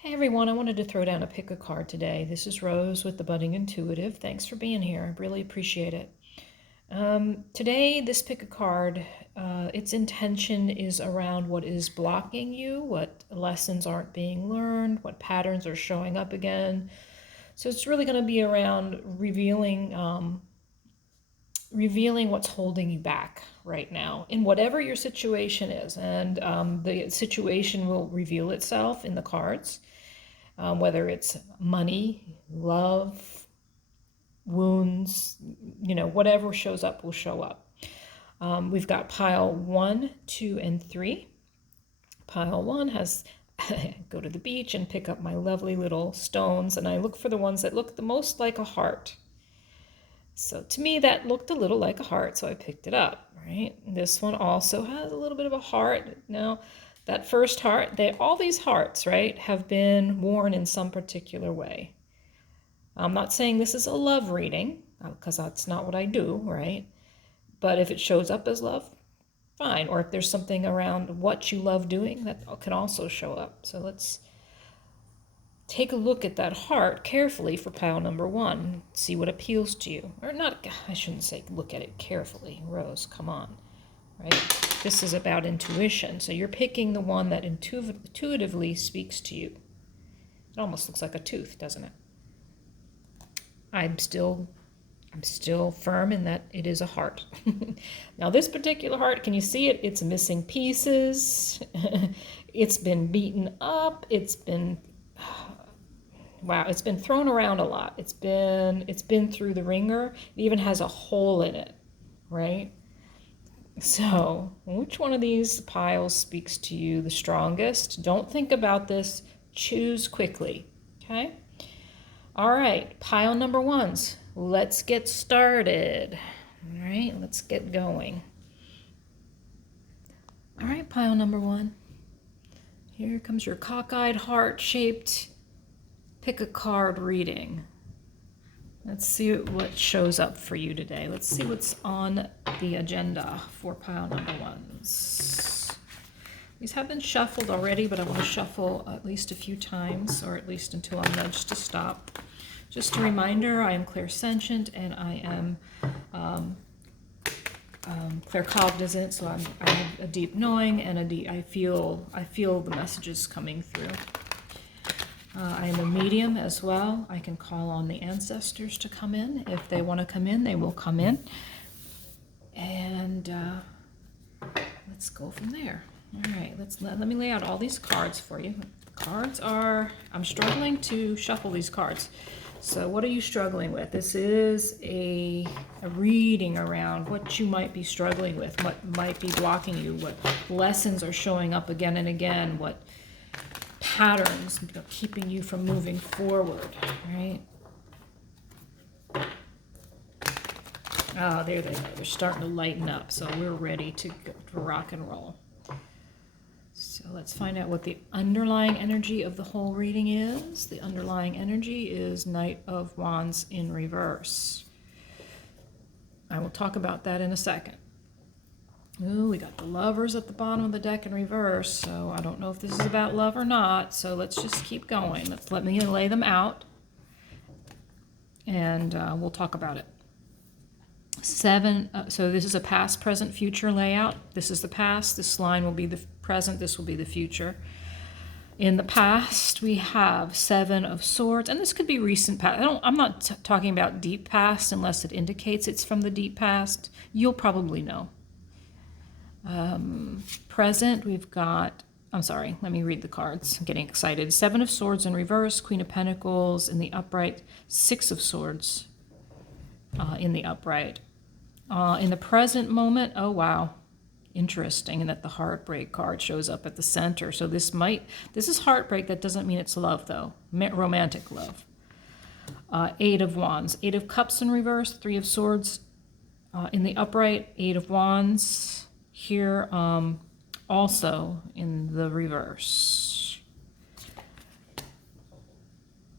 Hey everyone, I wanted to throw down a pick a card today. This is Rose with the Budding Intuitive. Thanks for being here. I really appreciate it. Today, this pick a card, its intention is around what is blocking you, what lessons aren't being learned, what patterns are showing up again. So it's really going to be around revealing what's holding you back right now in whatever your situation is. And the situation will reveal itself in the cards. Whether it's money, love, wounds, whatever shows up will show up. We've got pile 1, 2, and 3. Pile 1 has go to the beach and pick up my lovely little stones, and I look for the ones that look the most like a heart. So to me, that looked a little like a heart, so I picked it up, right? This one also has a little bit of a heart. Now, that first heart, all these hearts, right, have been worn in some particular way. I'm not saying this is a love reading, because that's not what I do, right? But if it shows up as love, fine. Or if there's something around what you love doing, that can also show up. So let's take a look at that heart carefully for pile number 1. See what appeals to you. Or not, I shouldn't say look at it carefully. Rose, come on. Right? This is about intuition. So you're picking the one that intuitively speaks to you. It almost looks like a tooth, doesn't it? I'm still firm in that it is a heart. Now this particular heart, can you see it? It's missing pieces. It's been beaten up. It's been thrown around a lot. It's been through the ringer. It even has a hole in it, right? So, which one of these piles speaks to you the strongest? Don't think about this. Choose quickly, okay? All right, pile number 1s. Let's get started. All right, let's get going. All right, pile number 1. Here comes your cockeyed heart-shaped pick a card reading. Let's see what shows up for you today. Let's see what's on the agenda for pile number 1s. These have been shuffled already, but I want to shuffle at least a few times, or at least until I'm nudged to stop. Just a reminder, I am clairsentient and I am claircognizant, so I have a deep knowing and I feel the messages coming through. I am a medium as well. I can call on the ancestors to come in. If they want to come in, they will come in. And let's go from there. All right, let me lay out all these cards for you. I'm struggling to shuffle these cards. So what are you struggling with? This is a reading around what you might be struggling with, what might be blocking you, what lessons are showing up again and again, what patterns are keeping you from moving forward, right? Oh, there they go. They're starting to lighten up, so we're ready to rock and roll. So let's find out what the underlying energy of the whole reading is. The underlying energy is Knight of Wands in reverse. I will talk about that in a second. Ooh, we got the Lovers at the bottom of the deck in reverse, so I don't know if this is about love or not, so let's just keep going. Let me lay them out, and we'll talk about it. 7, so this is a past, present, future layout. This is the past, this line will be the present, this will be the future. In the past, we have 7 of Swords, and this could be recent past. I'm not talking about deep past unless it indicates it's from the deep past. You'll probably know. Present, we've got, I'm sorry, let me read the cards. I'm getting excited. 7 of Swords in reverse, Queen of Pentacles in the upright, 6 of Swords in the upright. In the present moment, oh wow, interesting, and that the heartbreak card shows up at the center. So this is heartbreak. That doesn't mean it's love though, romantic love. 8 of Wands, 8 of Cups in reverse, 3 of Swords in the upright, 8 of Wands here also in the reverse.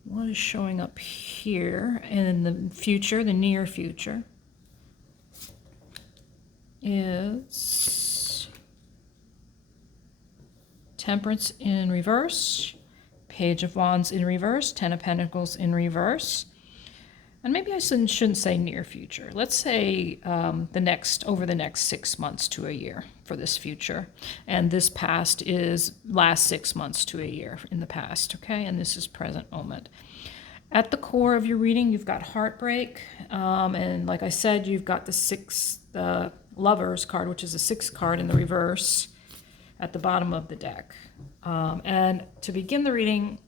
What is showing up here in the future, the near future, is Temperance in reverse, Page of Wands in reverse, Ten of Pentacles in reverse. And maybe I shouldn't say near future. Let's say over the next 6 months to a year for this future. And this past is last 6 months to a year in the past, okay? And this is present moment. At the core of your reading, you've got heartbreak. And like I said, you've got the Lovers card, which is a 6 card in the reverse at the bottom of the deck. And to begin the reading,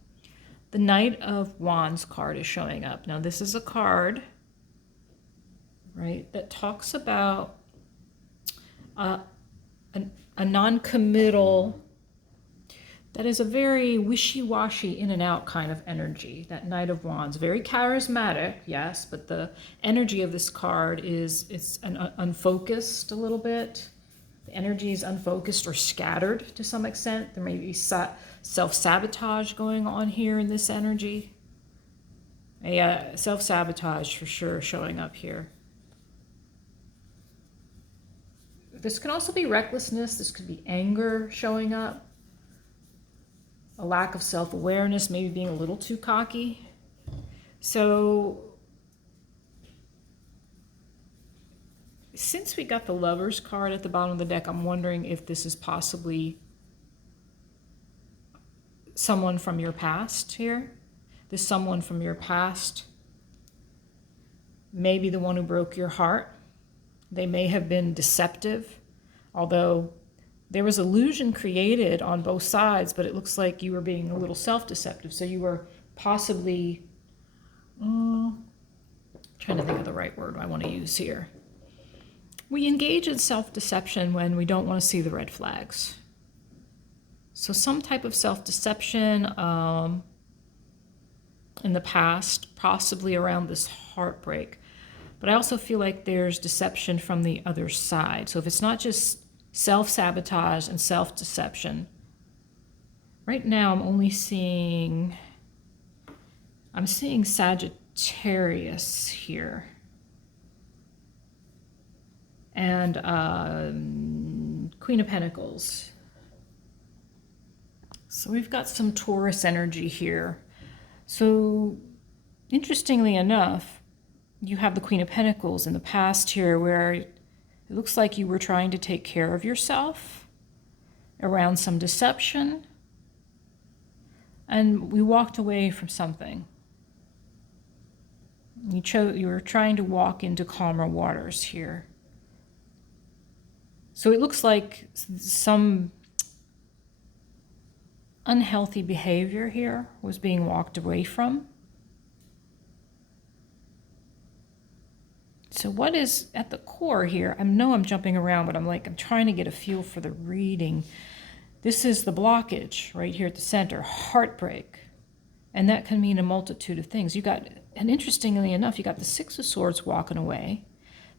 the Knight of Wands card is showing up. Now, this is a card, right, that talks about a non-committal, that is a very wishy-washy, in and out kind of energy, that Knight of Wands. Very charismatic, yes, but the energy of this card it's unfocused a little bit. The energy is unfocused or scattered to some extent. There may be self-sabotage going on here in this energy. Yeah, self-sabotage for sure showing up here. This can also be recklessness. This could be anger showing up. A lack of self-awareness, maybe being a little too cocky. So since we got the Lovers card at the bottom of the deck, I'm wondering if this is possibly someone from your past here. This someone from your past may be the one who broke your heart. They may have been deceptive, although there was illusion created on both sides, but it looks like you were being a little self-deceptive. So you were possibly, trying to think of the right word I want to use here. We engage in self-deception when we don't want to see the red flags. So some type of self-deception in the past, possibly around this heartbreak. But I also feel like there's deception from the other side. So if it's not just self-sabotage and self-deception, right now I'm seeing Sagittarius here. And Queen of Pentacles. So we've got some Taurus energy here. So interestingly enough, you have the Queen of Pentacles in the past here, where it looks like you were trying to take care of yourself around some deception, and we walked away from something. You were trying to walk into calmer waters here. So it looks like some unhealthy behavior here was being walked away from. So what is at the core here? I know I'm jumping around, but I'm trying to get a feel for the reading. This is the blockage right here at the center, heartbreak. And that can mean a multitude of things. And interestingly enough, you got the Six of Swords walking away,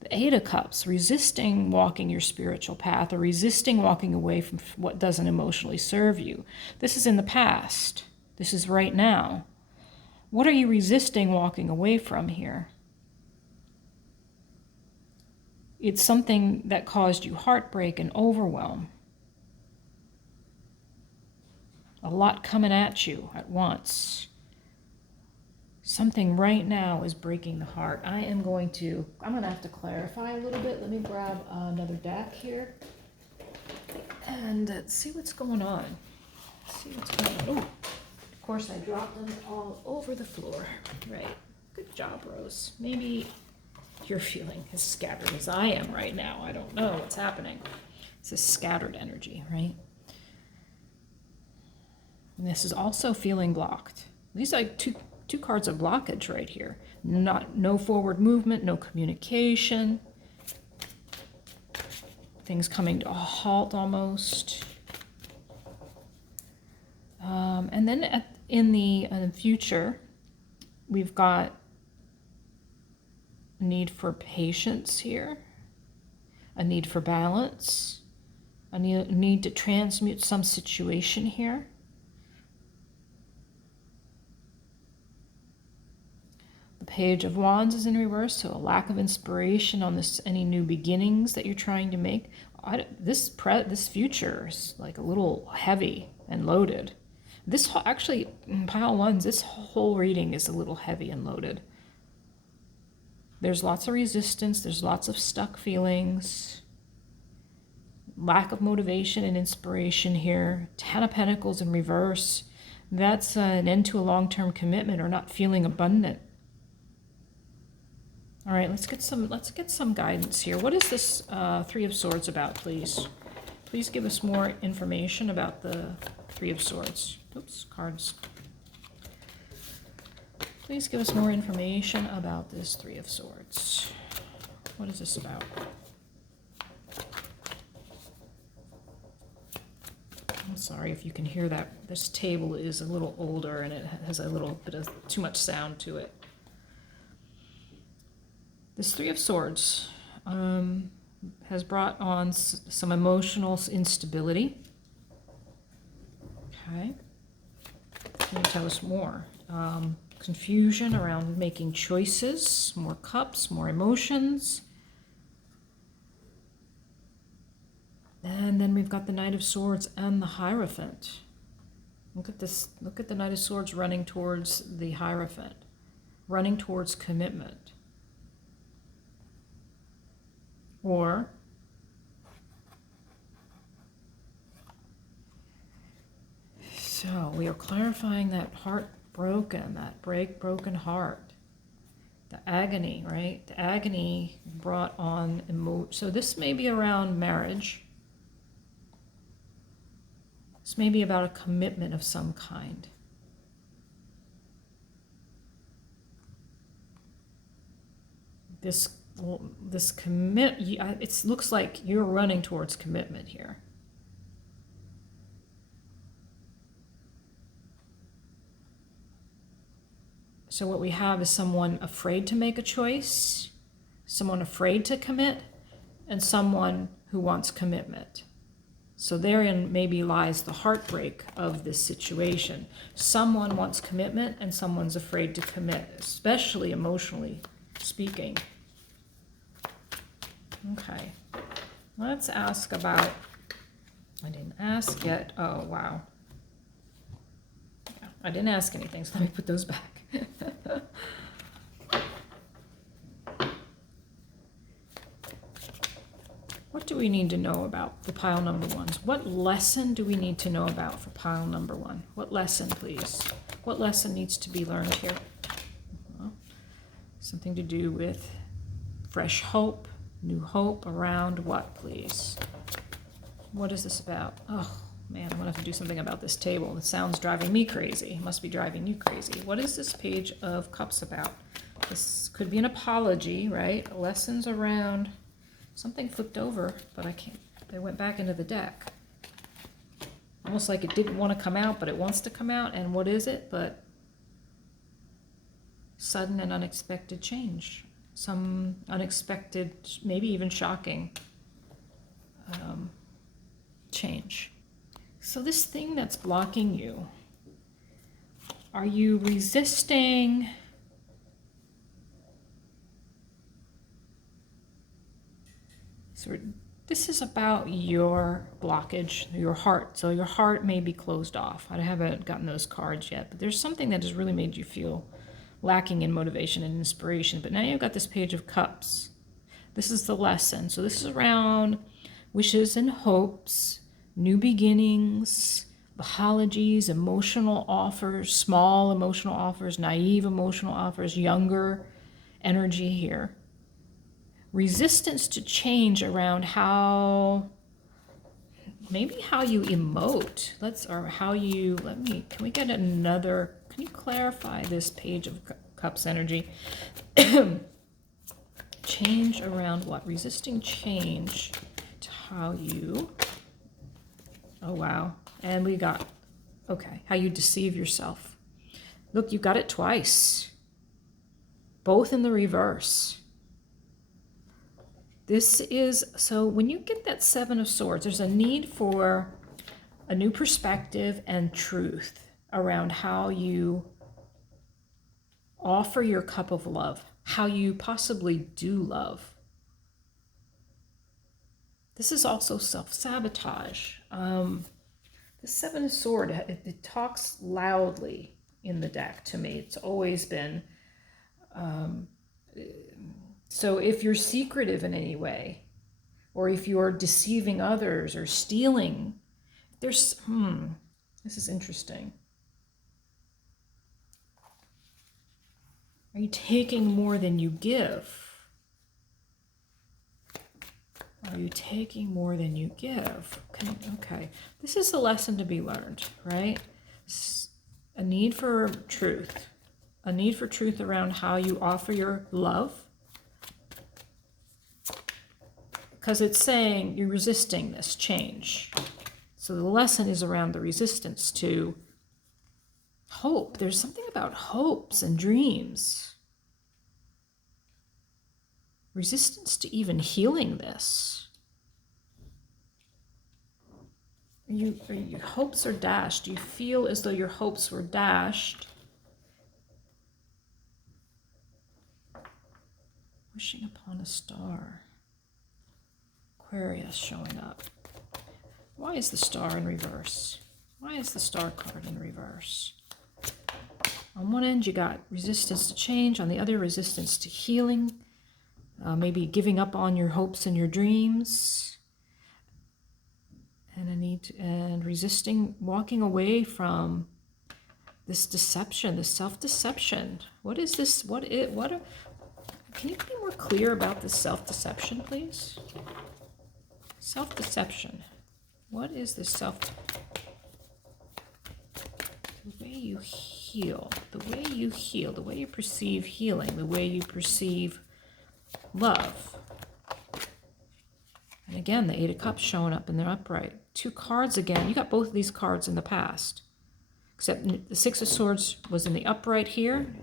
the Eight of Cups, resisting walking your spiritual path or resisting walking away from what doesn't emotionally serve you. This is in the past. This is right now. What are you resisting walking away from here? It's something that caused you heartbreak and overwhelm. A lot coming at you at once. Something right now is breaking the heart. I'm going to have to clarify a little bit. Let me grab another deck here and see what's going on. Oh, of course I dropped them all over the floor. Right. Good job, Rose. Maybe you're feeling as scattered as I am right now. I don't know what's happening. It's a scattered energy, right? And this is also feeling blocked. These are two cards of blockage right here. No forward movement, no communication. Things coming to a halt almost. And then in the future, we've got a need for patience here, a need for balance, a need to transmute some situation here. The Page of Wands is in reverse, so a lack of inspiration on any new beginnings that you're trying to make. This future is like a little heavy and loaded. Actually, in pile ones, this whole reading is a little heavy and loaded. There's lots of resistance, there's lots of stuck feelings, lack of motivation and inspiration here. 10 of Pentacles in reverse. That's an end to a long-term commitment or not feeling abundant. All right, let's get some guidance here. What is this Three of Swords about, please? Please give us more information about the Three of Swords. Oops, cards. Please give us more information about this Three of Swords. What is this about? I'm sorry if you can hear that. This table is a little older and it has a little bit of too much sound to it. This Three of Swords has brought on some emotional instability. Okay. Can you tell us more? Confusion around making choices, more cups, more emotions. And then we've got the Knight of Swords and the Hierophant. Look at this. Look at the Knight of Swords running towards the Hierophant, running towards commitment. Or so we are clarifying that heartbroken, that broken heart. The agony, right? The agony brought on so this may be around marriage. This may be about a commitment of some kind. This it looks like you're running towards commitment here. So what we have is someone afraid to make a choice, someone afraid to commit, and someone who wants commitment. So therein maybe lies the heartbreak of this situation. Someone wants commitment and someone's afraid to commit, especially emotionally speaking. Okay, let's ask about, I didn't ask yet. Oh, wow. Yeah, I didn't ask anything, so let me put those back. What do we need to know about the pile number ones? What lesson do we need to know about for pile number one? What lesson, please? What lesson needs to be learned here? Something to do with fresh hope, new hope around what, please? What is this about? Oh, man, I'm going to have to do something about this table. The sound's driving me crazy. It must be driving you crazy. What is this Page of Cups about? This could be an apology, right? Lessons around... Something flipped over, but I can't. They went back into the deck. Almost like it didn't want to come out, but it wants to come out. And what is it? But sudden and unexpected change. Some unexpected, maybe even shocking change. So this thing that's blocking you, are you resisting? So this is about your blockage, your heart. So your heart may be closed off. I haven't gotten those cards yet, but there's something that has really made you feel lacking in motivation and inspiration. But now you've got this Page of Cups. This is the lesson. So this is around wishes and hopes, new beginnings, apologies, emotional offers, small emotional offers, naive emotional offers, younger energy here. Resistance to change around maybe how you emote. Can we get another, can you clarify this Page of Cups energy? Change around what? Resisting change to how you, oh wow. And we got, okay, how you deceive yourself. Look, you got it twice. Both in the reverse. This is, so when you get that Seven of Swords, there's a need for a new perspective and truth around how you offer your cup of love, how you possibly do love. This is also self-sabotage. The Seven of Swords, it talks loudly in the deck to me. It's always been. So if you're secretive in any way, or if you're deceiving others or stealing, this is interesting. Are you taking more than you give? Are you taking more than you give? Okay. This is a lesson to be learned, right? A need for truth. A need for truth around how you offer your love. Because it's saying you're resisting this change. So the lesson is around the resistance to hope. There's something about hopes and dreams. Resistance to even healing this. Your hopes are dashed. You feel as though your hopes were dashed. Wishing upon a star. Aquarius showing up. Why is the star in reverse? Why is the star card in reverse? On one end, you got resistance to change. On the other, resistance to healing. Maybe giving up on your hopes and your dreams. And a need to, and resisting, walking away from this deception, this self-deception. What is this? Can you be more clear about this self-deception, please? Self-deception. What is this the way you heal, the way you perceive healing, the way you perceive love. And again, the Eight of Cups showing up in their upright. Two cards again. You got both of these cards in the past. Except the Six of Swords was in the upright here,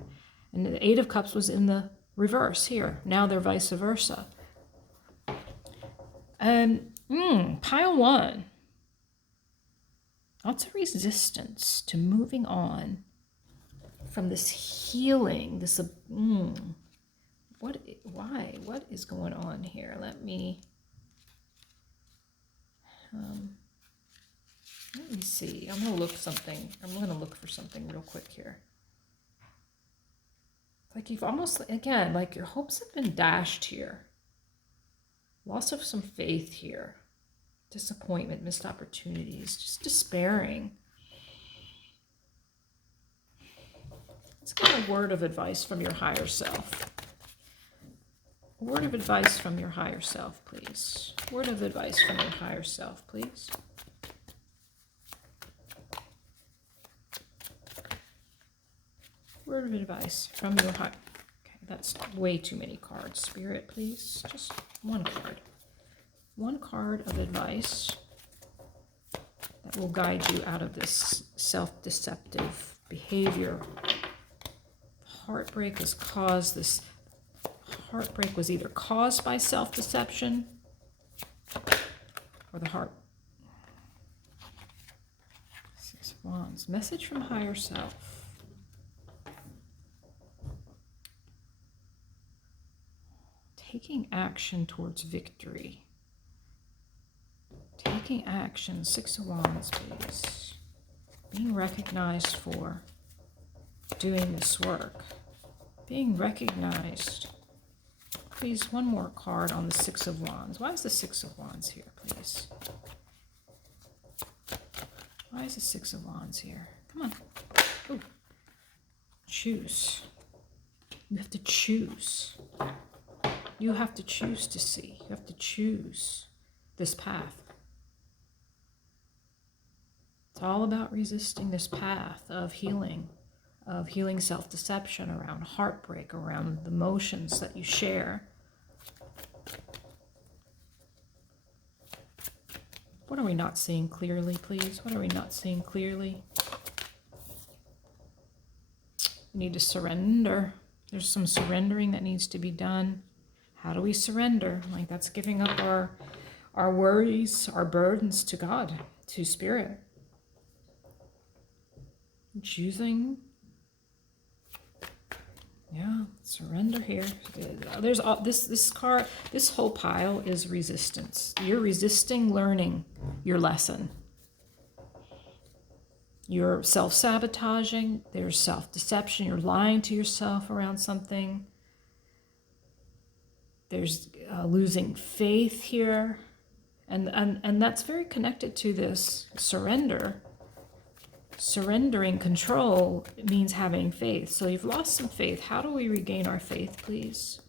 and the Eight of Cups was in the reverse here. Now they're vice versa. And pile one. Lots of resistance to moving on from this healing, this why? What is going on here? Let me see. I'm going to look for something real quick here. It's like you've almost, again, like your hopes have been dashed here. Loss of some faith here. Disappointment, missed opportunities, just despairing. Let's get a word of advice from your higher self. A word of advice from your higher self, please. Word of advice from your higher self, please. Word of advice from your higher... Okay, that's way too many cards. Spirit, please. Just one card. One card of advice that will guide you out of this self-deceptive behavior. Heartbreak has caused this. Heartbreak was either caused by self-deception or the heart. Six of Wands. Message from higher self. Taking action towards victory. Taking action. Six of Wands, please. Being recognized for doing this work. Being recognized. Please, one more card on the Six of Wands. Why is the Six of Wands here, please? Why is the Six of Wands here? Come on. Ooh. Choose. You have to choose. You have to choose to see. You have to choose this path. It's all about resisting this path of healing self-deception around heartbreak, around the emotions that you share. What are we not seeing clearly, please? What are we not seeing clearly? We need to surrender. There's some surrendering that needs to be done. How do we surrender? Like, that's giving up our worries, our burdens to God, to Spirit. Choosing. Yeah, surrender here. There's all this card, this whole pile is resistance. You're resisting learning your lesson. You're self-sabotaging. There's self-deception. You're lying to yourself around something. There's losing faith here. And that's very connected to this surrender. Surrendering control means having faith. So you've lost some faith. How do we regain our faith, please?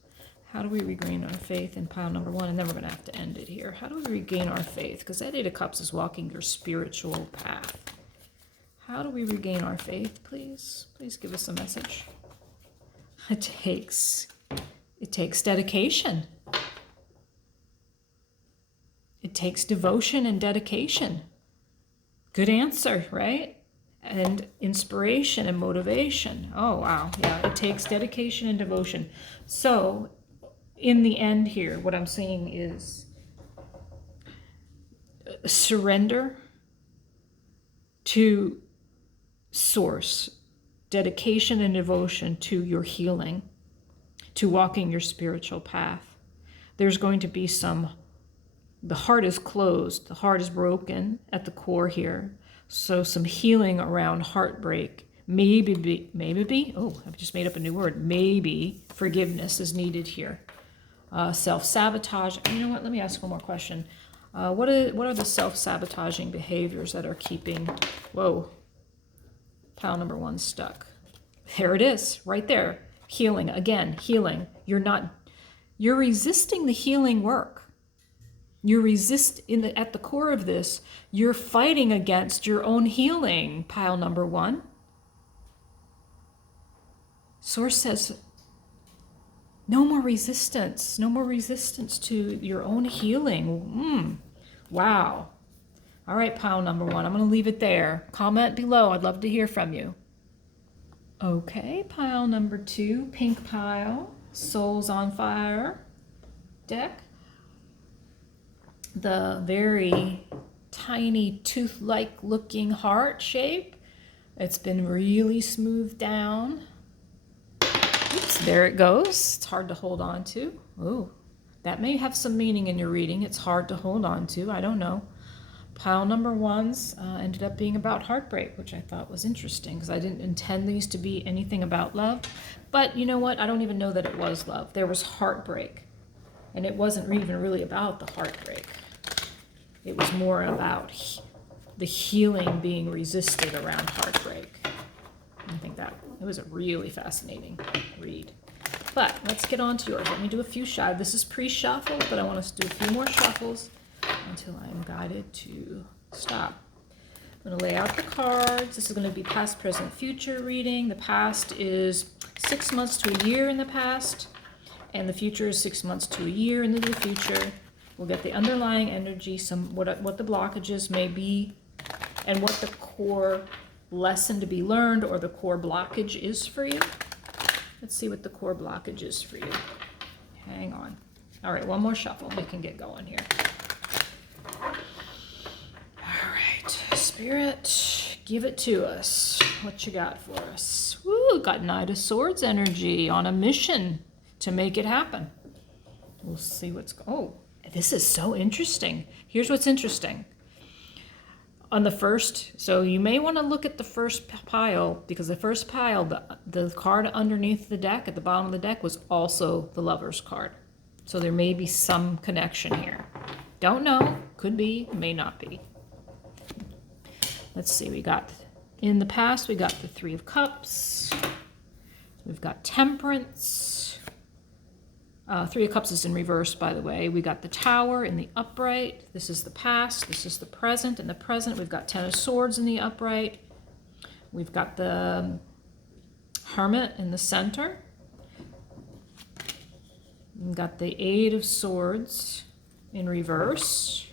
How do we regain our faith in pile number 1? And then we're going to have to end it here. How do we regain our faith? Because that 8 of Cups is walking your spiritual path. How do we regain our faith, please? Please give us a message. It takes dedication. It takes devotion and dedication. Good answer, right? And inspiration and motivation. Oh, wow. Yeah, it takes dedication and devotion. So, in the end here, what I'm seeing is surrender to source, dedication and devotion to your healing, to walking your spiritual path. There's going to be the heart is closed, the heart is broken at the core here. So some healing around heartbreak. Maybe, oh, I've just made up a new word. Maybe forgiveness is needed here. Self-sabotage. You know what, let me ask one more question. What are the self-sabotaging behaviors that are keeping, pile number 1 stuck? There it is, right there. Healing, again, healing. You're resisting the healing work. You resist at the core of this, you're fighting against your own healing, pile number 1. Source says, no more resistance to your own healing. Wow. All right, pile number 1, I'm going to leave it there. Comment below, I'd love to hear from you. Okay, pile number 2, pink pile, Souls on Fire deck. The very tiny tooth-like looking heart shape. It's been really smoothed down. Oops, there it goes. It's hard to hold on to. Ooh, that may have some meaning in your reading. It's hard to hold on to. I don't know. Pile number 1's ended up being about heartbreak, which I thought was interesting because I didn't intend these to be anything about love. But you know what? I don't even know that it was love. There was heartbreak. And it wasn't even really about the heartbreak. It was more about the healing being resisted around heartbreak. I think that it was a really fascinating read. But let's get on to yours. Let me do a few shuffles. This is pre-shuffled, but I want us to do a few more shuffles until I'm guided to stop. I'm going to lay out the cards. This is going to be past, present, future reading. The past is 6 months to a year in the past. And the future is 6 months to a year into the future. We'll get the underlying energy, what the blockages may be, and what the core lesson to be learned or the core blockage is for you. Let's see what the core blockage is for you. Hang on. All right, one more shuffle. We can get going here. All right, Spirit, give it to us. What you got for us? Woo, got Knight of Swords energy on a mission to make it happen. We'll see oh, this is so interesting. Here's what's interesting. On the first, so you may want to look at the first pile, because the first pile, the card underneath the deck, at the bottom of the deck, was also the Lover's card. So there may be some connection here. Don't know. Could be, may not be. Let's see, we got, in the past, we got the 3 of Cups. We've got Temperance. 3 of Cups is in reverse, by the way. We got the Tower in the upright. This is the past. This is the present. In the present, we've got 10 of Swords in the upright. We've got the Hermit in the center. We've got the 8 of Swords in reverse.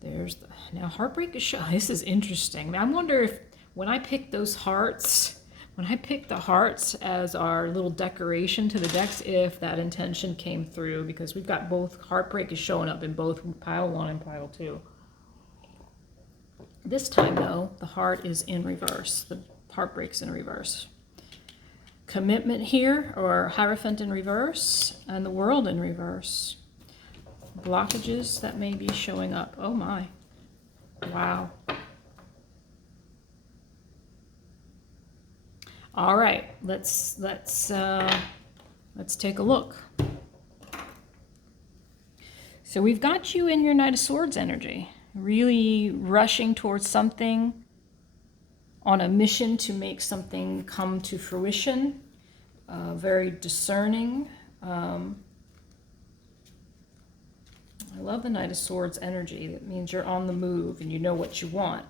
There's the, now heartbreak is shown. This is interesting. I wonder if when I pick those hearts, when I picked the hearts as our little decoration to the decks, if that intention came through, because we've got both, heartbreak is showing up in both pile 1 and pile 2. This time, though, the heart is in reverse. The heartbreak's in reverse. Commitment here, or Hierophant in reverse, and the World in reverse. Blockages that may be showing up. Oh my. Wow. All right, let's take a look. So we've got you in your Knight of Swords energy, really rushing towards something, on a mission to make something come to fruition, very discerning. I love the Knight of Swords energy. That means you're on the move and you know what you want.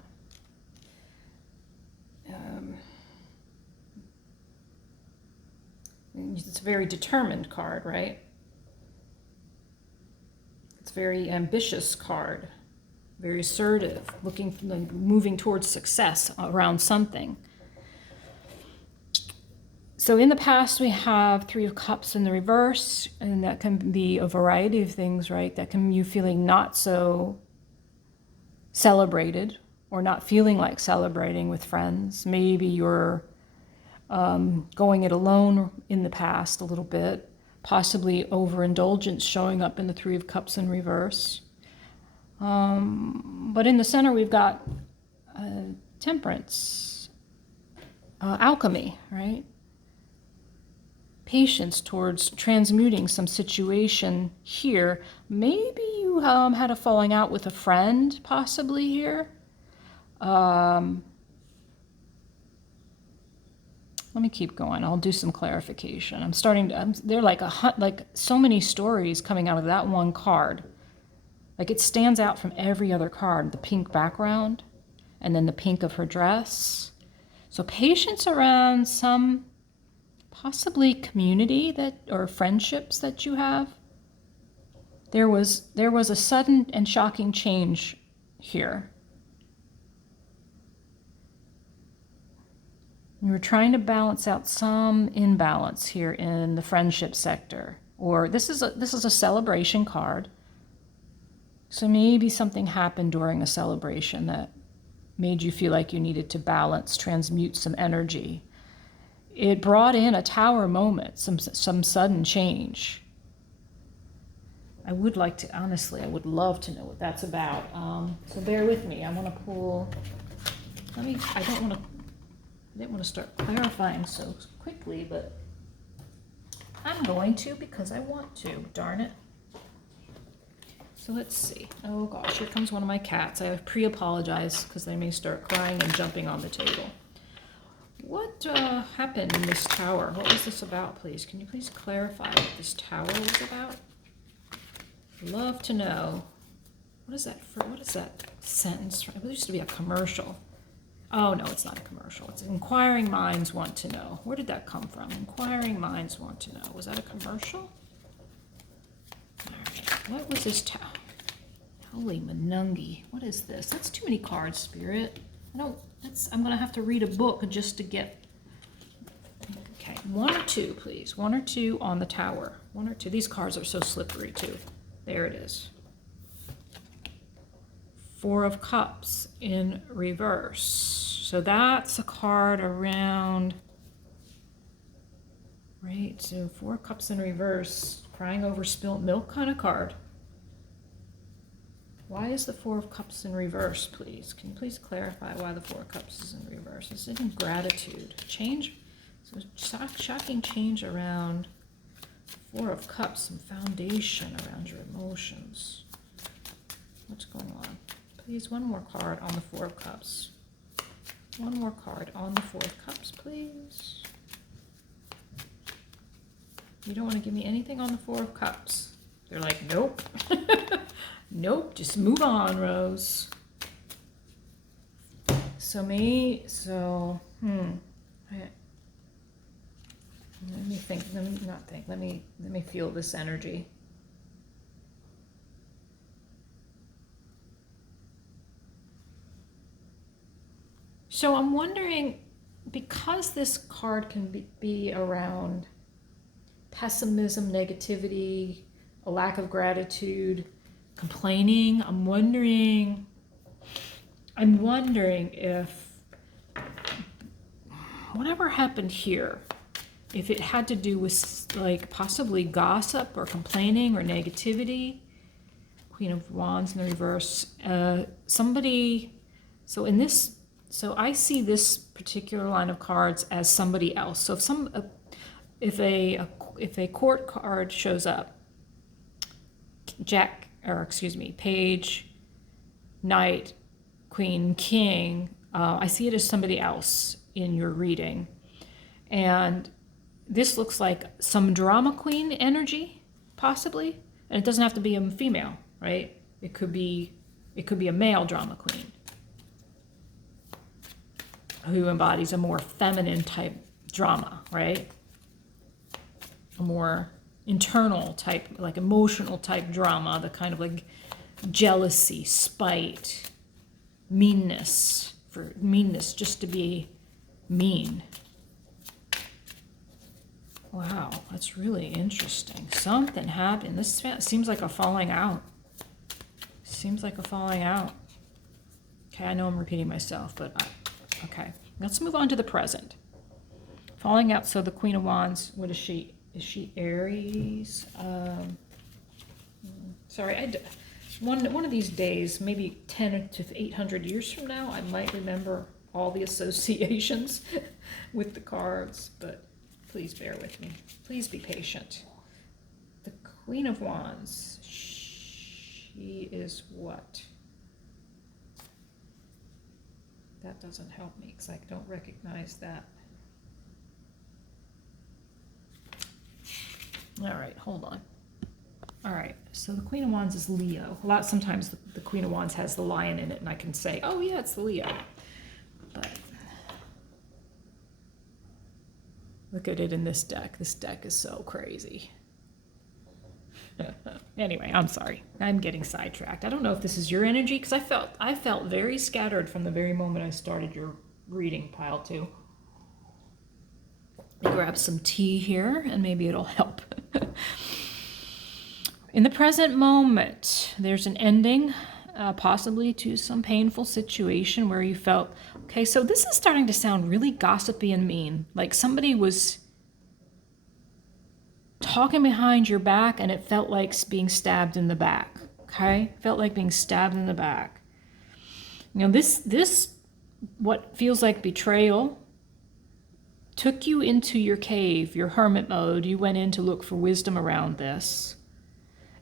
It's a very determined card, right? It's a very ambitious card, very assertive, looking, like, moving towards success around something. So in the past, we have Three of Cups in the reverse, and that can be a variety of things, right? That can be you feeling not so celebrated or not feeling like celebrating with friends. Maybe you're going it alone in the past a little bit, possibly overindulgence showing up in the Three of Cups in reverse. But in the center, we've got temperance, alchemy, right? Patience towards transmuting some situation here. Maybe you had a falling out with a friend, possibly here. Let me keep going. I'll do some clarification. I'm starting to. They're like like so many stories coming out of that one card. Like it stands out from every other card. The pink background, and then the pink of her dress. So patience around some possibly community that or friendships that you have. There was a sudden and shocking change here. You were trying to balance out some imbalance here in the friendship sector. Or this is a celebration card. So maybe something happened during a celebration that made you feel like you needed to balance, transmute some energy. It brought in a tower moment, some sudden change. I would like to, honestly, I would love to know what that's about. So bear with me. I want to pull, I didn't want to start clarifying so quickly, but I'm going to because I want to, darn it. So let's see. Oh gosh, here comes one of my cats. I pre-apologize because they may start crying and jumping on the table. What happened in this tower? What was this about, please? Can you please clarify what this tower was about? Love to know. What is that sentence? It used to be a commercial. Oh, no, it's not a commercial. It's inquiring minds want to know. Where did that come from? Inquiring minds want to know. Was that a commercial? All right. What was this tower? Holy Manungi. What is this? That's too many cards, Spirit. I'm going to have to read a book just to get... Okay, one or two, please. One or two on the tower. One or two. These cards are so slippery, too. There it is. Four of Cups in reverse. So that's a card around... Right, so Four of Cups in reverse. Crying over spilt milk kind of card. Why is the Four of Cups in reverse, please? Can you please clarify why the Four of Cups is in reverse? Is it in gratitude? Change? So shocking change around Four of Cups, some foundation around your emotions. What's going on? Please, one more card on the Four of Cups. One more card on the Four of Cups, please. You don't want to give me anything on the Four of Cups. They're like, nope. Nope, just move on, Rose. Let me think, let me feel this energy. So I'm wondering, because this card can be around pessimism, negativity, a lack of gratitude, complaining, I'm wondering if whatever happened here, if it had to do with like possibly gossip or complaining or negativity. Queen of Wands in the reverse. Somebody, so in this So I see this particular line of cards as somebody else. So if a court card shows up, page, knight, queen, king, I see it as somebody else in your reading. And this looks like some drama queen energy, possibly. And it doesn't have to be a female, right? It could be a male drama queen who embodies a more feminine type drama, right? A more internal type, like emotional type drama, the kind of like jealousy, spite, meanness, for meanness just to be mean. Wow, that's really interesting. Something happened. This seems like a falling out. Seems like a falling out. Okay, I know I'm repeating myself, but okay. Let's move on to the present. Falling out, so the Queen of Wands, what is she? Is she Aries? Sorry, one of these days, maybe 10 to 800 years from now, I might remember all the associations with the cards, but please bear with me. Please be patient. The Queen of Wands, she is what? That doesn't help me because I don't recognize that. All right, hold on. All right, so the Queen of Wands is Leo. Sometimes the Queen of Wands has the lion in it, and I can say, oh yeah, it's the Leo. But look at it in this deck. This deck is so crazy. Anyway, I'm sorry. I'm getting sidetracked. I don't know if this is your energy, because I felt very scattered from the very moment I started your reading, pile two. Grab some tea here, and maybe it'll help. In the present moment, there's an ending, possibly to some painful situation where you felt, okay, so this is starting to sound really gossipy and mean. Like somebody was talking behind your back and it felt like being stabbed in the back, okay? Felt like being stabbed in the back. You know, this what feels like betrayal, took you into your cave, your hermit mode. You went in to look for wisdom around this.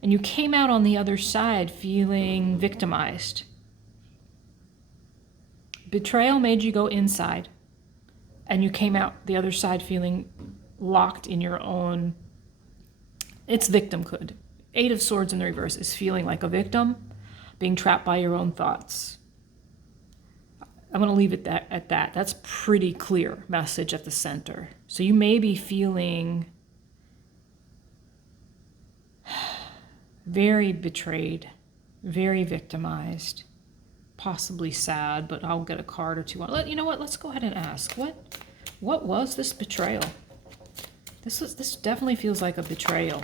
And you came out on the other side feeling victimized. Betrayal made you go inside. And you came out the other side feeling locked in your own... It's victimhood. Eight of Swords in the reverse is feeling like a victim, being trapped by your own thoughts. I'm going to leave it at that. That's pretty clear message at the center. So you may be feeling very betrayed, very victimized, possibly sad, but I'll get a card or two on. You know what? Let's go ahead and ask. What was this betrayal? This definitely feels like a betrayal.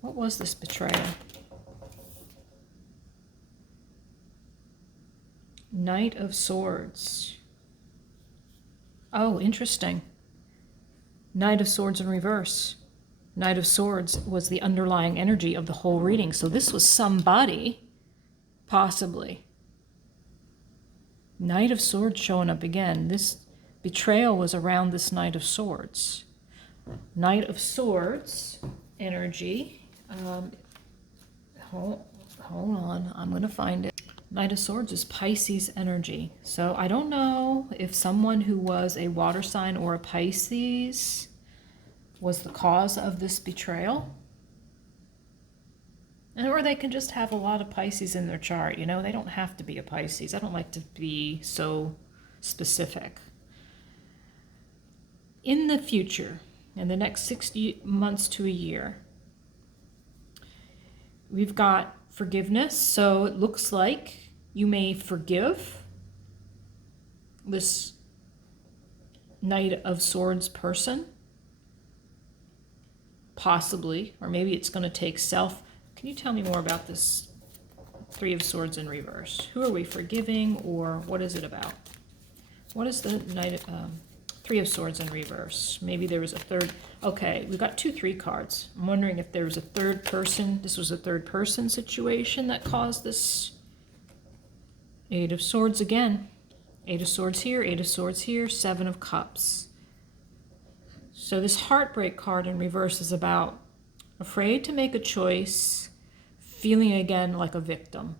What was this betrayal? Knight of Swords. Oh, interesting. Knight of Swords in reverse. Knight of Swords was the underlying energy of the whole reading. So this was somebody, possibly. Knight of Swords showing up again. This betrayal was around this Knight of Swords. Knight of Swords energy. Hold on, I'm going to find it. Knight of Swords is Pisces energy. So I don't know if someone who was a water sign or a Pisces was the cause of this betrayal. Or they can just have a lot of Pisces in their chart. You know, they don't have to be a Pisces. I don't like to be so specific. In the future, in the next 60 months to a year, we've got forgiveness. So it looks like you may forgive this Knight of Swords person, possibly, or maybe it's going to take self. Can you tell me more about this Three of Swords in reverse? Who are we forgiving, or what is it about? What is the Three of Swords in reverse? Maybe there was a third. Okay, we've got 2-3 cards. I'm wondering if there was a third person. This was a third person situation that caused this Eight of Swords again. Eight of Swords here, Eight of Swords here, Seven of Cups. So this heartbreak card in reverse is about afraid to make a choice, feeling again like a victim,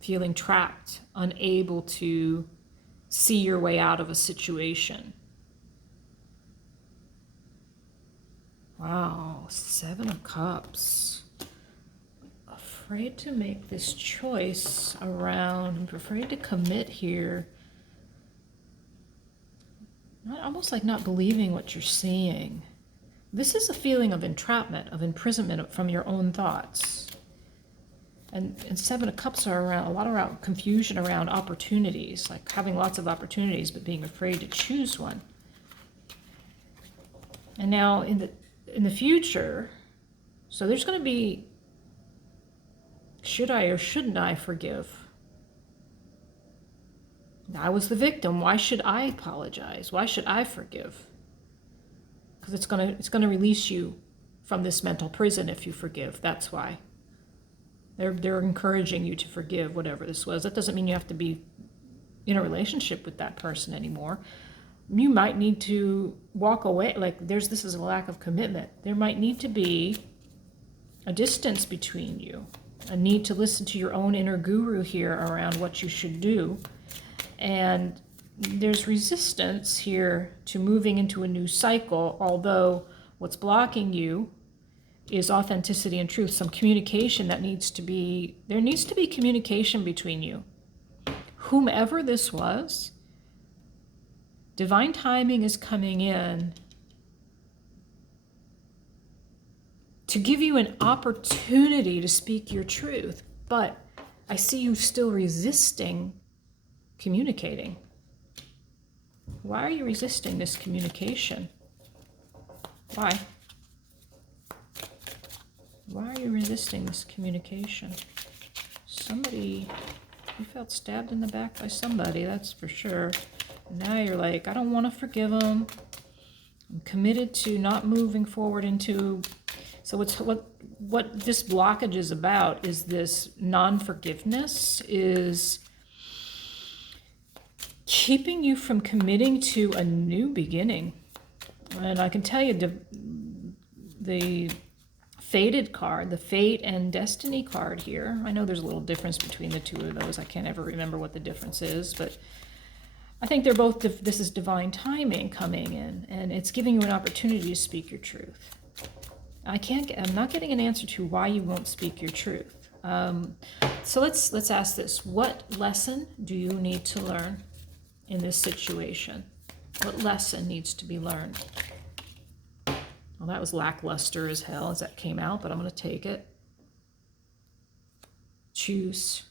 feeling trapped, unable to see your way out of a situation. Wow, Seven of Cups. Afraid to make this choice around, I'm afraid to commit here. Almost like not believing what you're seeing. This is a feeling of entrapment, of imprisonment from your own thoughts. And Seven of Cups are around a lot around confusion around opportunities, like having lots of opportunities but being afraid to choose one. And now in the future, so there's going to be, should I or shouldn't I forgive? I was the victim. Why should I apologize? Why should I forgive? Because it's gonna release you from this mental prison if you forgive. That's why. They're encouraging you to forgive whatever this was. That doesn't mean you have to be in a relationship with that person anymore. You might need to walk away. Like this is a lack of commitment. There might need to be a distance between you. A need to listen to your own inner guru here around what you should do. And there's resistance here to moving into a new cycle, although what's blocking you is authenticity and truth, some communication there needs to be communication between you. Whomever this was, divine timing is coming in to give you an opportunity to speak your truth, but I see you still resisting communicating. Why are you resisting this communication? Why? Why are you resisting this communication? Somebody, you felt stabbed in the back by somebody, that's for sure. And now you're like, I don't want to forgive them. I'm committed to not moving forward into. So it's what this blockage is about is this non-forgiveness is keeping you from committing to a new beginning. And I can tell you the fated card, the fate and destiny card here, I know there's a little difference between the two of those. I can't ever remember what the difference is, but I think they're both, this is divine timing coming in, and it's giving you an opportunity to speak your truth. I'm not getting an answer to why you won't speak your truth. So let's ask this. What lesson do you need to learn in this situation? What lesson needs to be learned? Well, that was lackluster as hell as that came out, but I'm going to take it. Choose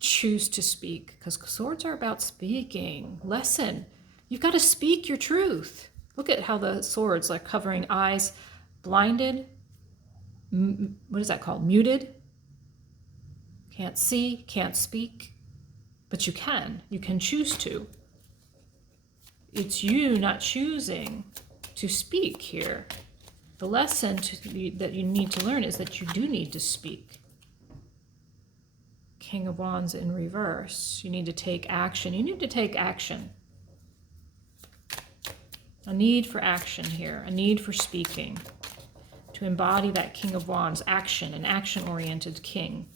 to speak, because swords are about speaking. Lesson. You've got to speak your truth. Look at how the swords like covering eyes, blinded. What is that called? Muted. Can't see, can't speak. But you can choose to. It's you not choosing to speak here. The lesson that you need to learn is that you do need to speak. King of Wands in reverse. You need to take action. You need to take action. A need for action here. A need for speaking. To embody that King of Wands, action, an action-oriented king.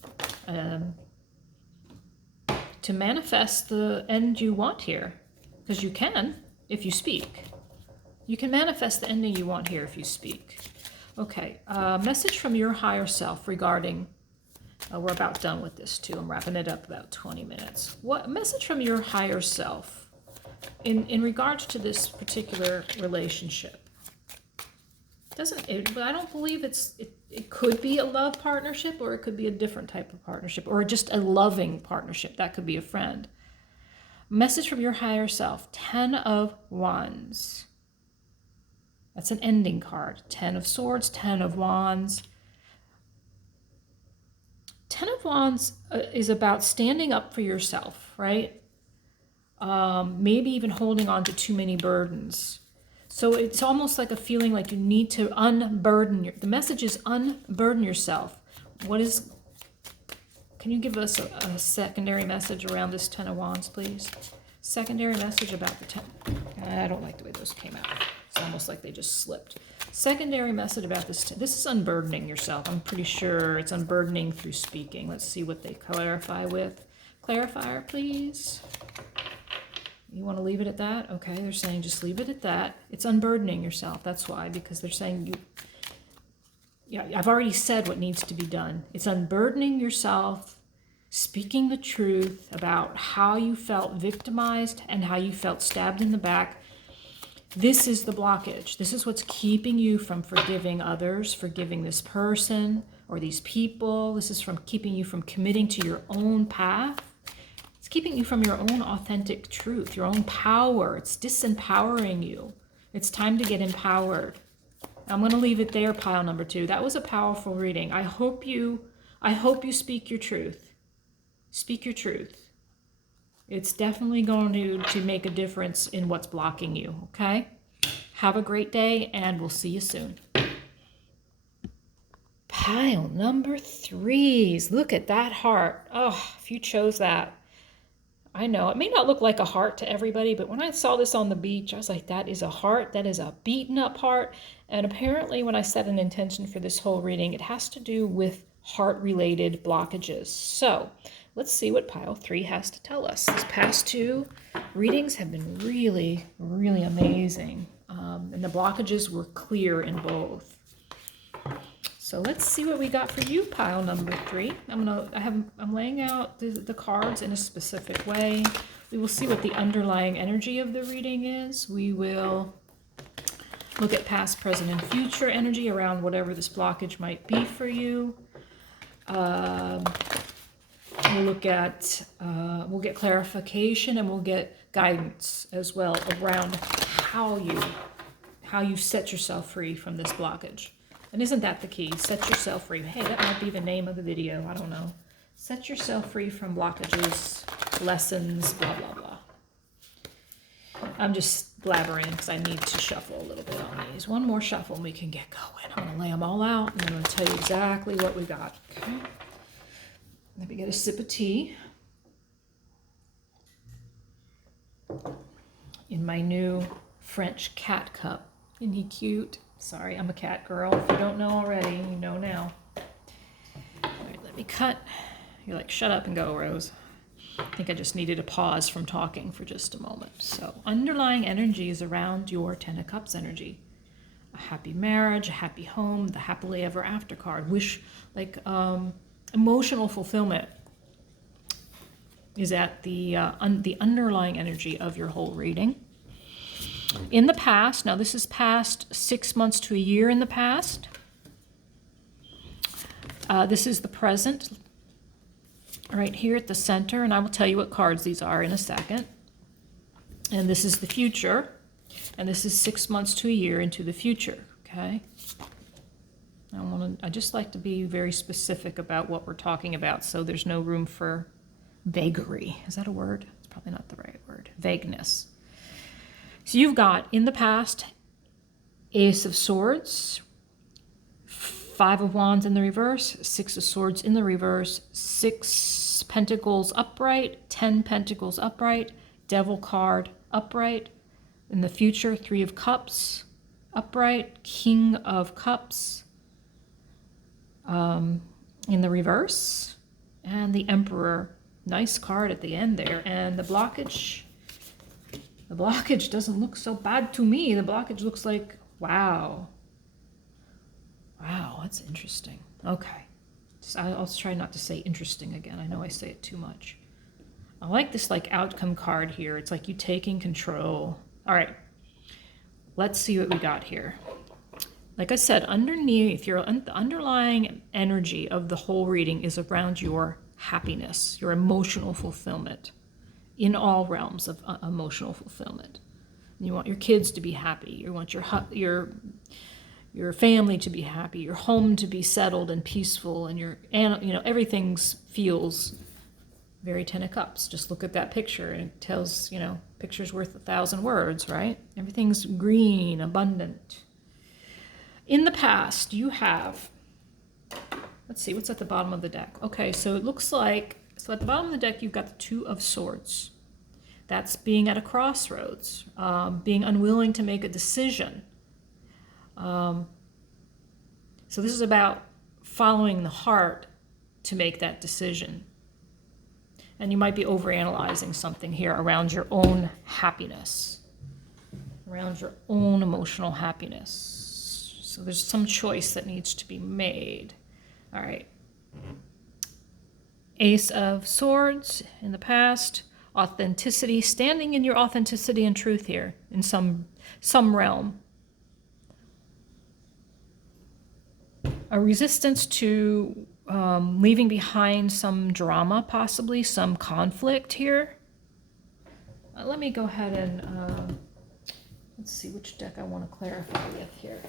To manifest the end you want here. Because you can, if you speak. You can manifest the ending you want here if you speak. Okay, message from your higher self regarding, we're about done with this too. I'm wrapping it up about 20 minutes. What message from your higher self in regards to this particular relationship? I don't believe it could be a love partnership, or it could be a different type of partnership, or just a loving partnership. That could be a friend. Message from your higher self. 10 of Wands. That's an ending card. 10 of Swords, 10 of Wands. 10 of Wands is about standing up for yourself, right? Maybe even holding on to too many burdens. So it's almost like a feeling like you need to unburden the message is unburden yourself. Okay, Can you give us a secondary message around this Ten of Wands, please? Secondary message about the Ten. I don't like the way those came out. It's almost like they just slipped. Secondary message about this. This is unburdening yourself. I'm pretty sure it's unburdening through speaking. Let's see what they clarify with. Clarifier, please. You want to leave it at that? Okay, they're saying just leave it at that. It's unburdening yourself. That's why, because they're saying yeah, I've already said what needs to be done. It's unburdening yourself, speaking the truth about how you felt victimized and how you felt stabbed in the back. This is the blockage. This is what's keeping you from forgiving others, forgiving this person or these people. This is from keeping you from committing to your own path. It's keeping you from your own authentic truth, your own power. It's disempowering you. It's time to get empowered. I'm going to leave it there, pile number 2. That was a powerful reading. I hope you speak your truth. Speak your truth. It's definitely going to make a difference in what's blocking you, okay? Have a great day, and we'll see you soon. Pile number 3s. Look at that heart. Oh, if you chose that. I know, it may not look like a heart to everybody, but when I saw this on the beach, I was like, that is a heart. That is a beaten up heart. And apparently when I set an intention for this whole reading, it has to do with heart-related blockages. So let's see what pile 3 has to tell us. These past 2 readings have been really, really amazing. And the blockages were clear in both. So let's see what we got for you, pile number 3. I'm laying out the cards in a specific way. We will see what the underlying energy of the reading is. We will look at past, present, and future energy around whatever this blockage might be for you. We'll get clarification, and we'll get guidance as well around how you set yourself free from this blockage. And isn't that the key? Set yourself free. Hey, that might be the name of the video. I don't know. Set yourself free from blockages, lessons, blah, blah, blah. I'm just blabbering because I need to shuffle a little bit on these. One more shuffle and we can get going. I'm going to lay them all out and I'm going to tell you exactly what we got. Okay. Let me get a sip of tea. In my new French cat cup. Isn't he cute? Sorry, I'm a cat girl. If you don't know already, you know now. All right, let me cut. You're like, shut up and go, Rose. I think I just needed a pause from talking for just a moment. So underlying energy is around your Ten of Cups energy. A happy marriage, a happy home, the happily ever after card. Wish, like emotional fulfillment is at the underlying energy of your whole reading. In the past, now this is past 6 months to a year in the past. This is the present, right here at the center, and I will tell you what cards these are in a second. And this is the future, and this is 6 months to a year into the future, okay? I just like to be very specific about what we're talking about, so there's no room for vagary. Is that a word? It's probably not the right word. Vagueness. So you've got, in the past, Ace of Swords, 5 of Wands in the reverse, 6 of Swords in the reverse, 6 Pentacles upright, 10 Pentacles upright, Devil card upright. In the future, 3 of Cups upright, King of Cups in the reverse, and the Emperor. Nice card at the end there. And the blockage doesn't look so bad to me. The blockage looks like, wow. Wow, that's interesting. Okay. I'll try not to say interesting again. I know I say it too much. I like this like outcome card here. It's like you taking control. All right. Let's see what we got here. Like I said, underneath, the underlying energy of the whole reading is around your happiness, your emotional fulfillment. In all realms of emotional fulfillment. You want your kids to be happy. You want your family to be happy. Your home to be settled and peaceful, and everything feels very Ten of Cups. Just look at that picture, and it tells picture's worth 1,000 words, right? Everything's green, abundant. In the past, you have let's see, what's at the bottom of the deck? Okay, so it looks like, so at the bottom of the deck, you've got the Two of Swords. That's being at a crossroads, being unwilling to make a decision. So this is about following the heart to make that decision. And you might be overanalyzing something here around your own happiness, around your own emotional happiness. So there's some choice that needs to be made. All right. Ace of Swords in the past. Authenticity, standing in your authenticity and truth here in some realm. A resistance to leaving behind some drama, possibly some conflict here. Let me go ahead and let's see which deck I want to clarify with here.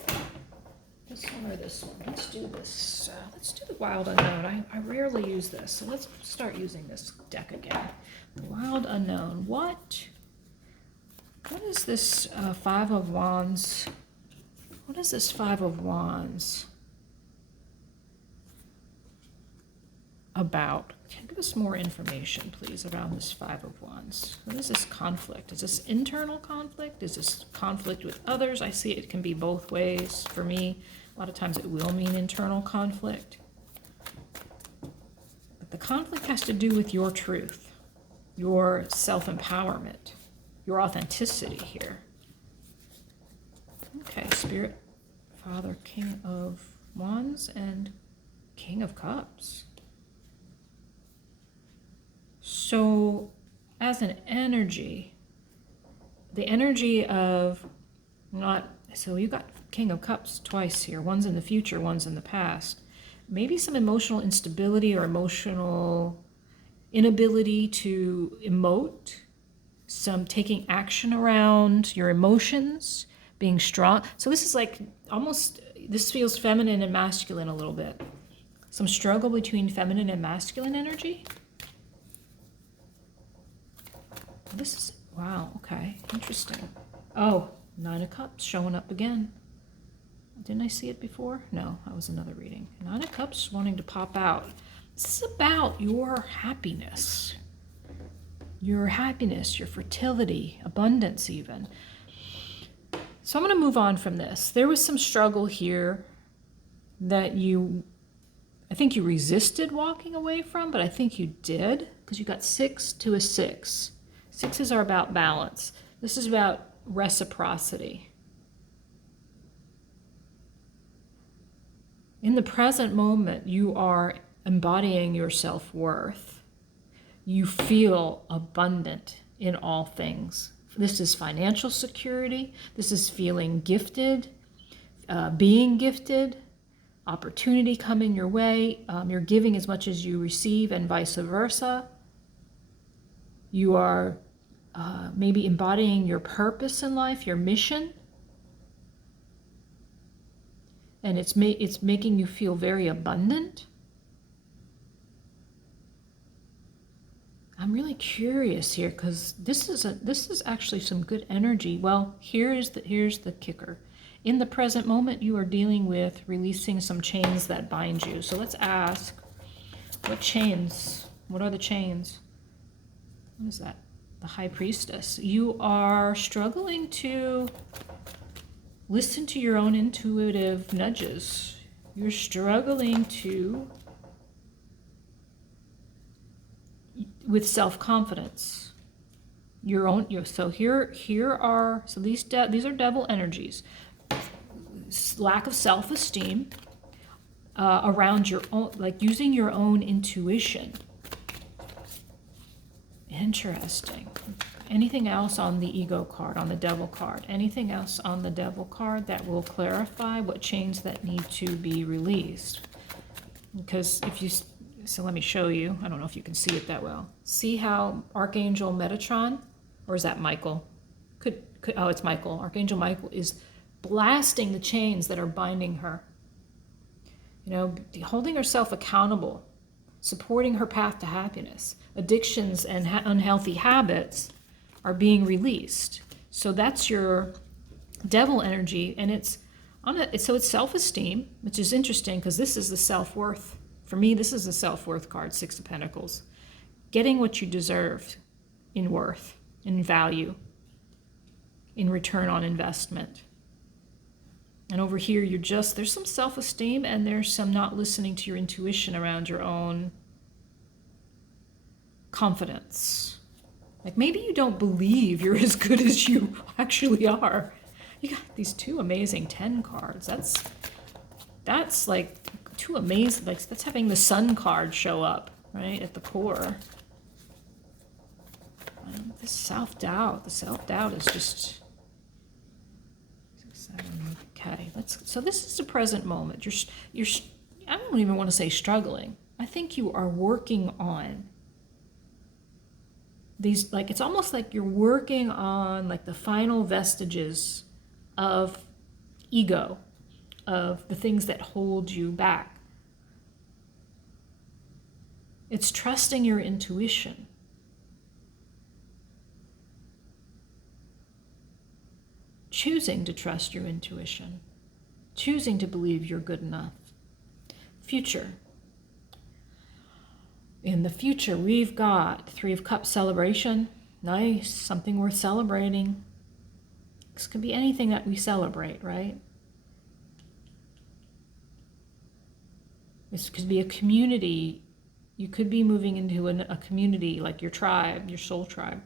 This one or this one? Let's do this. Let's do the Wild Unknown. I rarely use this, so let's start using this deck again. The Wild Unknown. What is this Five of Wands? What is this Five of Wands about? Can you give us more information, please, around this Five of Wands? What is this conflict? Is this internal conflict? Is this conflict with others? I see it can be both ways for me. A lot of times it will mean internal conflict. But the conflict has to do with your truth, your self-empowerment, your authenticity here. Okay, Spirit, Father, King of Wands, and King of Cups. So, as an energy, the energy of so you got King of Cups twice here. One's in the future, one's in the past. Maybe some emotional instability or emotional inability to emote, some taking action around your emotions, being strong. So this is like almost, this feels feminine and masculine a little bit. Some struggle between feminine and masculine energy. This is, wow, okay, interesting. Oh, Nine of Cups showing up again. Didn't I see it before? No, that was another reading. Nine of Cups wanting to pop out. This is about your happiness. Your happiness, your fertility, abundance even. So I'm going to move on from this. There was some struggle here that I think you resisted walking away from, but I think you did, because you got 6 to a 6. Sixes are about balance. This is about reciprocity. In the present moment, you are embodying your self-worth. You feel abundant in all things. This is financial security. This is feeling gifted, being gifted, opportunity coming your way. You're giving as much as you receive and vice versa. You are maybe embodying your purpose in life, your mission. And it's making you feel very abundant. I'm really curious here because this is actually some good energy. Well, here's the kicker. In the present moment, you are dealing with releasing some chains that bind you. So let's ask, what chains? What are the chains? What is that? The High Priestess. You are struggling to listen to your own intuitive nudges. You're struggling with self-confidence. So these are devil energies. Lack of self-esteem around your own, like using your own intuition. Interesting. Anything else on the ego card, on the devil card? Anything else on the devil card that will clarify what chains that need to be released? Because so let me show you. I don't know if you can see it that well. See how Archangel Metatron, or is that Michael? Oh, it's Michael. Archangel Michael is blasting the chains that are binding her. Holding herself accountable, supporting her path to happiness. Addictions and unhealthy habits are being released. So that's your devil energy, and it's self-esteem, which is interesting because this is the self-worth For me, this is a self-worth card, Six of Pentacles. Getting what you deserve in worth, in value, in return on investment. And over here, there's some self-esteem and there's some not listening to your intuition around your own confidence. Like maybe you don't believe you're as good as you actually are. You got these two amazing 10 cards. That's like two amazing, like that's having the Sun card show up, right, at the core. This self-doubt, the self-doubt is just... Okay, so this is the present moment. You're I don't even want to say struggling. I think you are working on these, like it's almost like you're working on like the final vestiges of ego, of the things that hold you back. It's trusting your intuition. Choosing to trust your intuition. Choosing to believe you're good enough. Future. In the future, we've got Three of Cups celebration. Nice, something worth celebrating. This could be anything that we celebrate, right? This could be a community. You could be moving into a community like your tribe, your soul tribe.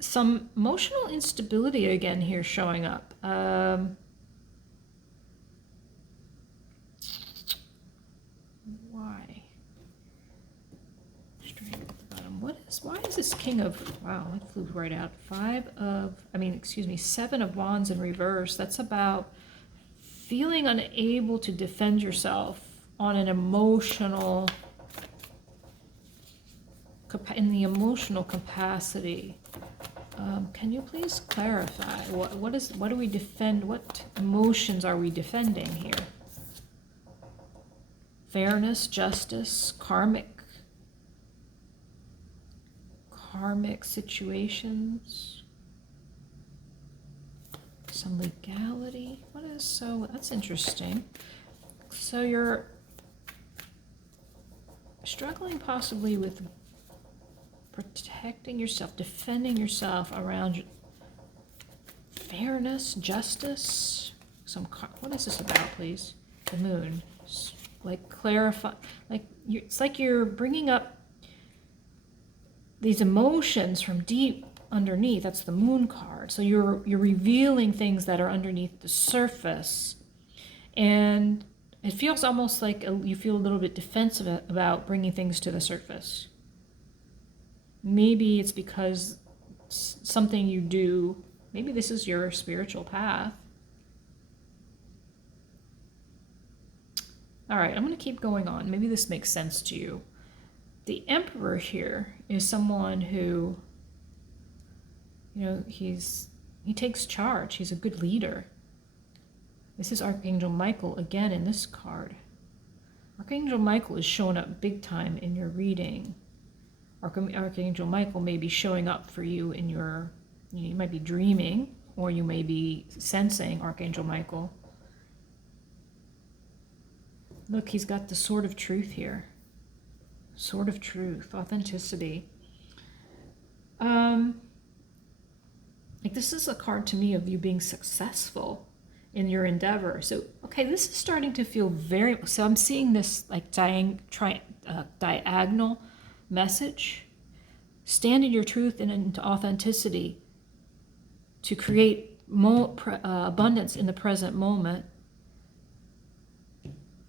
Some emotional instability again here showing up. Why? Straight at the bottom. Why is this King of... Wow, that flew right out. Seven of Wands in reverse. That's about feeling unable to defend yourself on an emotional... in the emotional capacity. Can you please clarify what do we defend? What emotions are we defending here? Fairness, justice, karmic situations, some legality. That's interesting. So you're struggling possibly with protecting yourself, defending yourself around fairness, justice. What is this about, please? The Moon. Like clarify, it's like you're bringing up these emotions from deep underneath. That's the Moon card. So you're revealing things that are underneath the surface, and it feels almost like you feel a little bit defensive about bringing things to the surface. Maybe it's because something you do, maybe this is your spiritual path. All right, I'm going to keep going on. Maybe this makes sense to you. The Emperor here is someone who, he takes charge. He's a good leader. This is Archangel Michael again in this card. Archangel Michael is showing up big time in your reading. Archangel Michael may be showing up for you in your, you might be dreaming, or you may be sensing Archangel Michael. Look, he's got the Sword of Truth here. Sword of Truth, authenticity. This is a card to me of you being successful in your endeavor. So, okay, this is starting to feel so I'm seeing this like diagonal message. Stand in your truth and into authenticity to create more abundance in the present moment,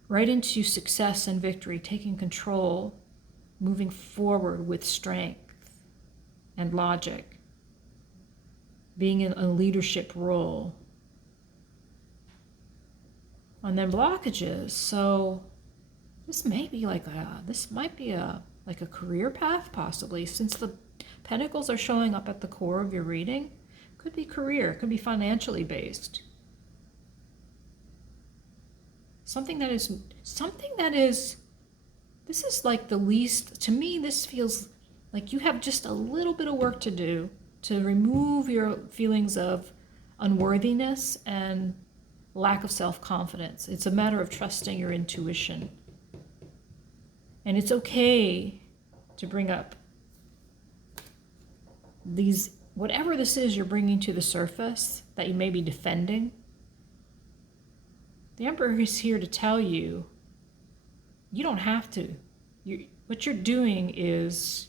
right into success and victory, taking control, moving forward with strength and logic, being in a leadership role. And then blockages. So this may be like this might be like a career path, possibly, since the Pentacles are showing up at the core of your reading. Could be career, could be financially based. Something that is, this is like the least, to me, this feels like you have just a little bit of work to do to remove your feelings of unworthiness and lack of self-confidence. It's a matter of trusting your intuition And it's okay to bring up these, whatever this is you're bringing to the surface that you may be defending. The Emperor is here to tell you, you don't have to. What you're doing is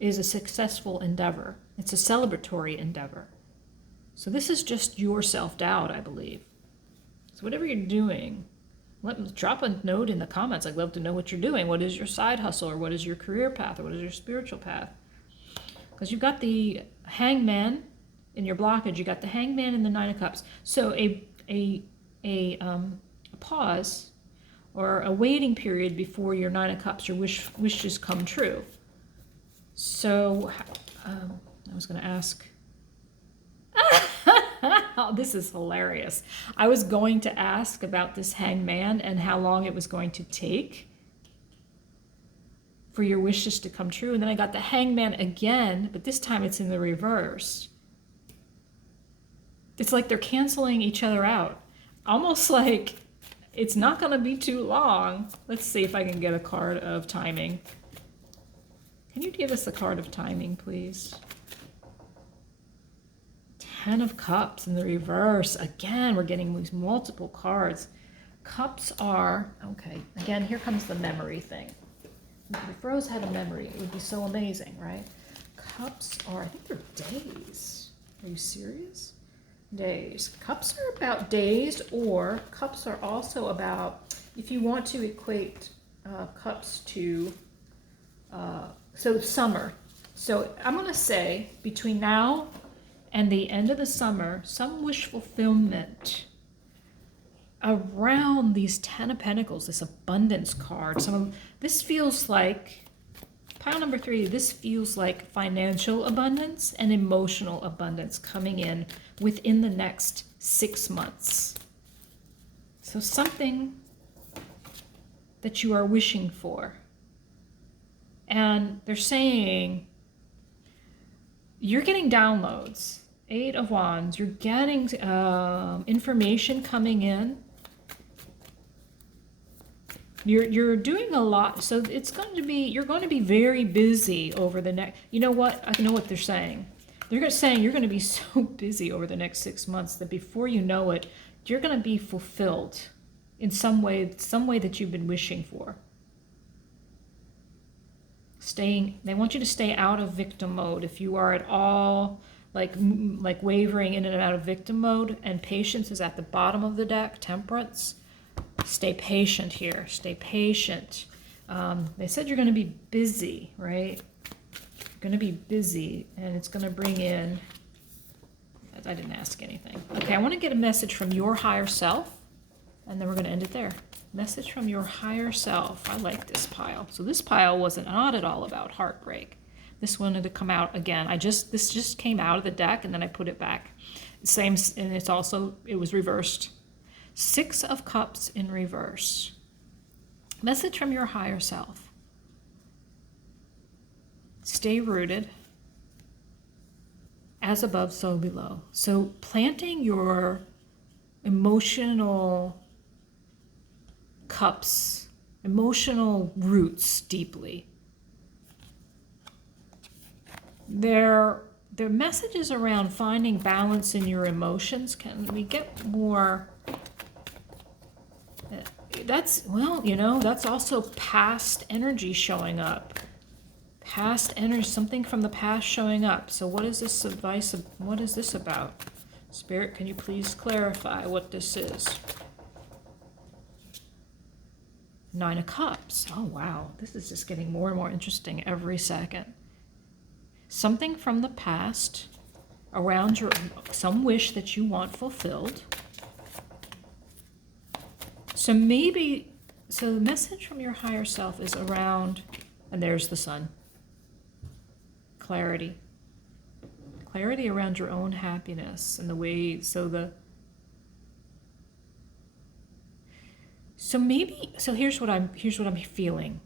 a successful endeavor. It's a celebratory endeavor. So this is just your self-doubt, I believe. So whatever you're doing, drop a note in the comments. I'd love to know what you're doing. What is your side hustle, or what is your career path, or what is your spiritual path? Because you've got the Hangman in your blockage. You got the Hangman and the Nine of Cups. So a pause or a waiting period before your Nine of Cups, your wishes come true. So I was going to ask. Oh, this is hilarious. I was going to ask about this Hangman and how long it was going to take for your wishes to come true. And then I got the Hangman again, but this time it's in the reverse. It's like they're canceling each other out. Almost like it's not going to be too long. Let's see if I can get a card of timing. Can you give us a card of timing, please? 10 of Cups in the reverse. Again, we're getting these multiple cards. Cups are, okay, again, here comes the memory thing. If Rose had a memory, it would be so amazing, right? Cups are, I think they're days. Are you serious? Days. Cups are about days, or cups are also about, if you want to equate cups to, so summer. So I'm going to say between now and the end of the summer, some wish fulfillment around these 10 of Pentacles, this abundance card. This feels like, pile number 3, this feels like financial abundance and emotional abundance coming in within the next 6 months. So something that you are wishing for. And they're saying you're getting downloads. 8 of Wands, you're getting information coming in. You're doing a lot, so it's going to be, you're going to be very busy over the next, you know what, I know what they're saying. They're saying you're going to be so busy over the next 6 months that before you know it, you're going to be fulfilled in some way that you've been wishing for. They want you to stay out of victim mode. If you are at all like wavering in and out of victim mode, and patience is at the bottom of the deck, Temperance, stay patient here. Stay patient. They said you're going to be busy, right? You're going to be busy, and it's going to bring in, I didn't ask anything. Okay, I want to get a message from your higher self, and then we're going to end it there. Message from your higher self. I like this pile. So this pile wasn't not at all about heartbreak. This wanted to come out again. This just came out of the deck, and then I put it back. Same, and it was reversed. 6 of Cups in reverse. Message from your higher self. Stay rooted. As above, so below. So planting your emotional cups, emotional roots deeply. Their messages around finding balance in your emotions. Can we get more? That's, well, you know, that's also past energy showing up. Past energy, something from the past showing up. So what is this advice? What is this about? Spirit, can you please clarify what this is? 9 of Cups. Oh, wow. This is just getting more and more interesting every second. Something from the past around some wish that you want fulfilled. So the message from your higher self is around, and there's the Sun. Clarity. Clarity around your own happiness and the way, so here's what I'm feeling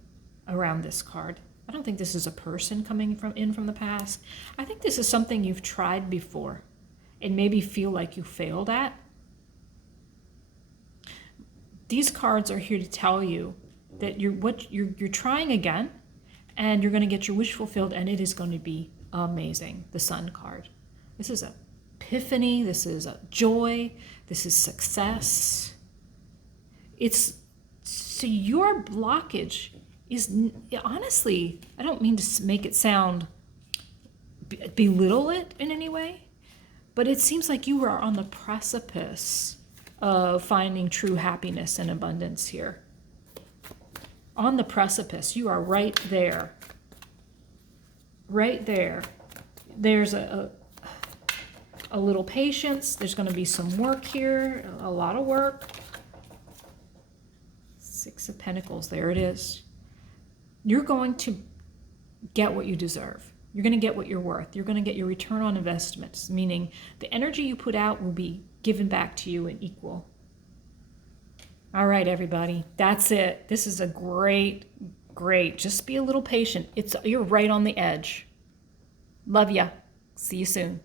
around this card. I don't think this is a person coming from the past. I think this is something you've tried before and maybe feel like you failed at. these cards are here to tell you that you're trying again, and you're going to get your wish fulfilled, and it is going to be amazing. The Sun card. This is a epiphany. This is a joy. This is success. It's so your blockage is, honestly, I don't mean to make it sound, belittle it in any way, but it seems like you are on the precipice of finding true happiness and abundance here. On the precipice, you are right there. Right there. There's a little patience. There's going to be some work here, a lot of work. Six of Pentacles, there it is. You're going to get what you deserve. You're going to get what you're worth. You're going to get your return on investments, meaning the energy you put out will be given back to you in equal. All right, everybody, that's it. This is a great, just be a little patient. You're right on the edge. Love ya. See you soon.